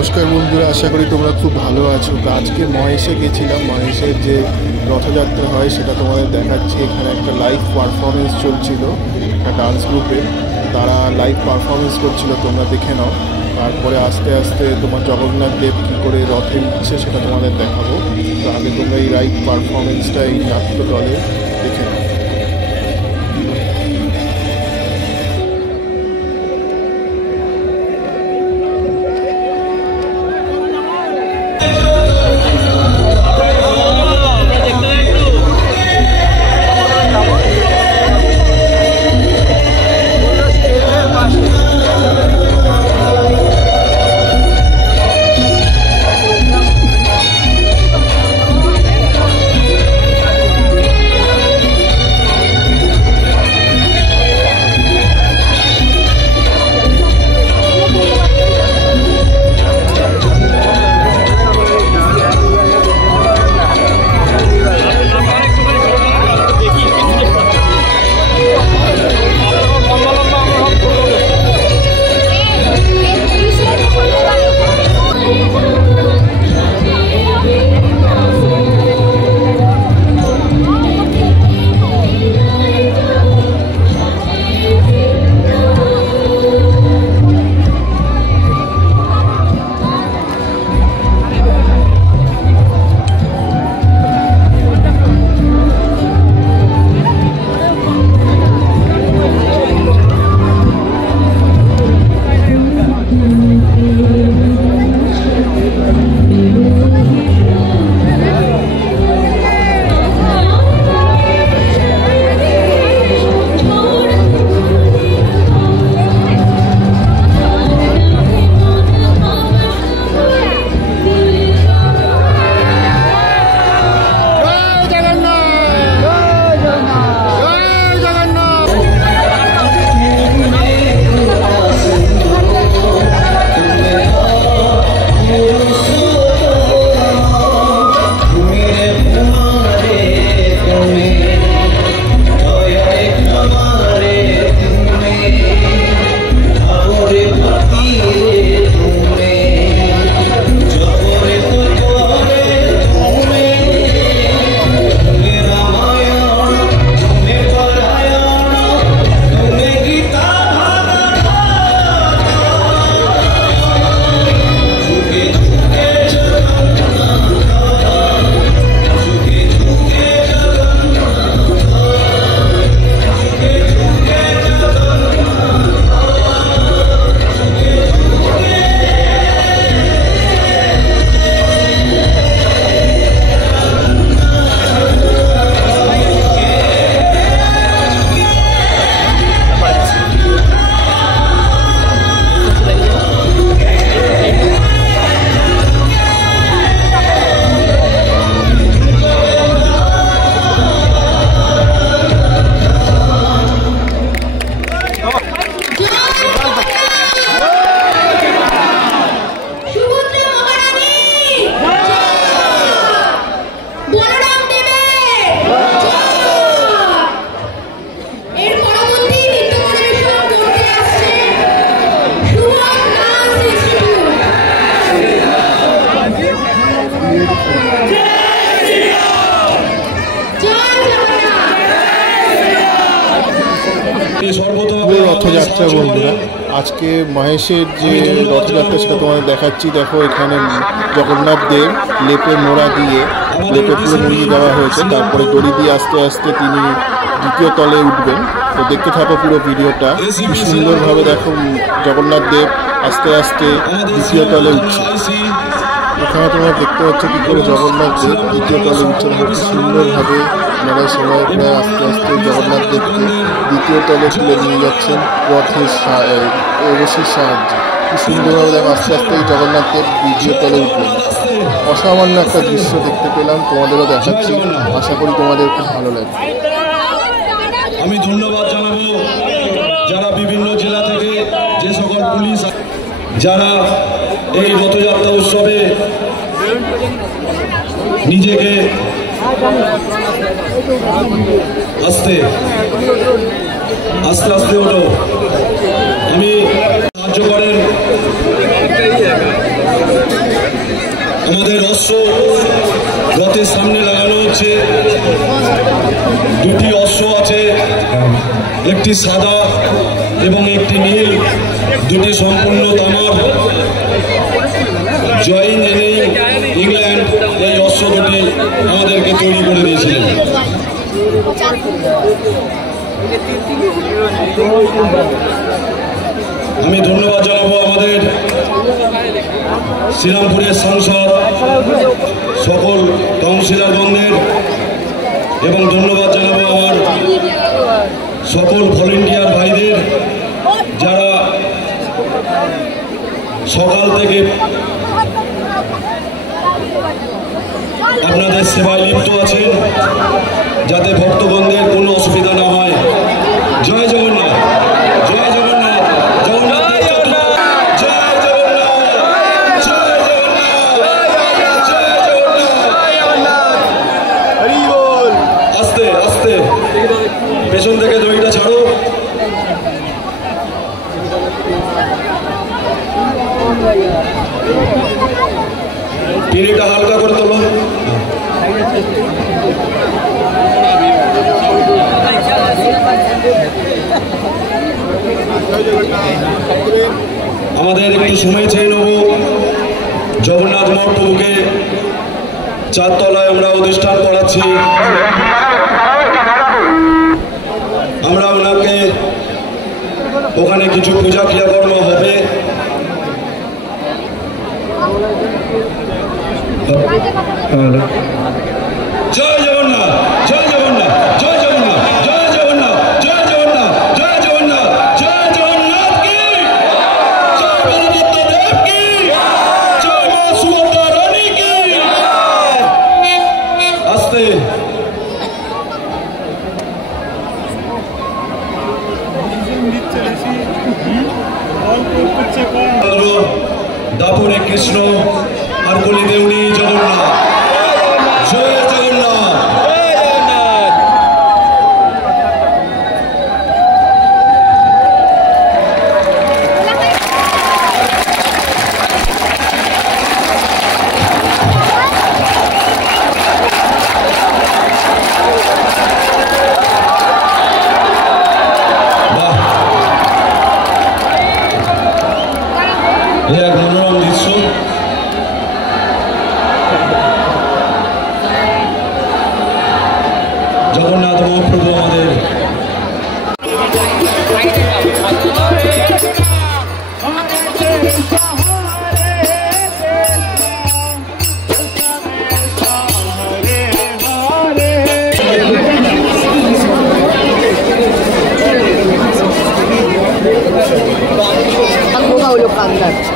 নমস্কার বন্ধুরা, আশা করি তোমরা খুব ভালো আছো। আজকে মহেশে গেছিলাম। মহেশের যে রথযাত্রা হয় সেটা তোমাদের দেখাচ্ছি। এখানে একটা লাইভ পারফরমেন্স চলছিল, একটা ডান্স গ্রুপে তারা লাইভ পারফরমেন্স করছিল, তোমরা দেখে নাও। তারপরে আস্তে আস্তে তোমার জগন্নাথ দেব কী করে রথে উঠছে সেটা তোমাদের দেখাবো। তো আগে তোমরা এই লাইভ পারফরমেন্সটা এই নাট্য দলে দেখে নাও। রথযাত্রা বন্ধুরা, আজকে মহেশের যে রথযাত্রা সেটা তোমাদের দেখাচ্ছি। দেখো এখানে জগন্নাথ দেব লেপে মোড়া দিয়ে লেপে পুরো মুড়িয়ে দেওয়া হয়েছে, তারপরে দড়ি দিয়ে আস্তে আস্তে তিনি দ্বিতীয় তলে উঠবেন। তো দেখতে থাকো পুরো ভিডিওটা। খুব সুন্দরভাবে দেখো জগন্নাথ দেব আস্তে আস্তে দ্বিতীয় তলে উঠছে। এখানে তোমরা দেখতে পাচ্ছ কী করে জগন্নাথ দেব দ্বিতীয় তলে উঠছেন। খুব সুন্দরভাবে মেলার সময় প্রায় আস্তে আস্তে জগন্নাথ দেবকে দ্বিতীয় তলে তুলে নিয়ে যাচ্ছেন রথের রশির সাহায্যে। খুব সুন্দরভাবে দেখো আস্তে আস্তে জগন্নাথ দেব দ্বিতীয় তলে উঠলেন। অসামান্য একটা দৃশ্য দেখতে পেলাম, তোমাদেরও দেখাচ্ছি। আশা করি তোমাদের খুব ভালো লাগবে। আমি ধন্যবাদ জানাবো যারা বিভিন্ন জেলা থেকে যে সকল পুলিশ যারা এই রথযাত্রা উৎসবে নিজেকে আস্তে আস্তে আস্তে ওঠো। আমি সাহায্য করেন সামনে লাগানো হচ্ছে দুটি অশ্ব আছে, একটি সাদা এবং একটি নীল, দুটি সম্পূর্ণ তামার। জয়িং এনেই ইংল্যান্ড এই অশ্ব দুটি আমাদেরকে তৈরি করে দিয়েছিলেন। আমি ধন্যবাদ জানাবো আমাদের শ্রীরামপুরের সাংসদ সকল কাউন্সিলরগণদের এবং ধন্যবাদ জানাবো আমার সকল ভলেন্টিয়ার ভাইদের যারা সকাল থেকে আপনাদের সেবায় লিপ্ত আছেন যাতে ভক্তগণদের কোনো অসুবিধা না হয়। জয় জগন্নাথ, জয় জগন্নাথ, জগন্নাথ জয় জগন্নাথ, জয় জগন্নাথ, জয় জগন্নাথ। আস্তে আস্তে পেছন থেকে দড়িটা ছাড়ো। পিড়িটা হালকা করে তোলো। আমাদের একটু সময় চেয়ে নেব। জগন্নাথ মহাপ্রভুকে চারতলায় আমরা অধিষ্ঠান করাচ্ছি। আমরা ওনাকে ওখানে কিছু পূজা ক্রিয়াকর্ম হবে। জয় জগন্নাথ, জয় জগন্নাথ, জয় জগন্নাথ, জয় জগন্নাথ, জয় জগন্নাথ, জয় জগন্নাথ, জয় জগন্নাথ কি জয়, বলভদ্র দেব কি জয়, মা সুভদ্রা রানী কি। আস্তে দাপরে কৃষ্ণ আর কলি দেউনি জগন্নাথ, জয় জগন্নাথ। এক মনোরম দৃশ্য। জগন্নাথ মহাপ্রভু আমাদের Gracias.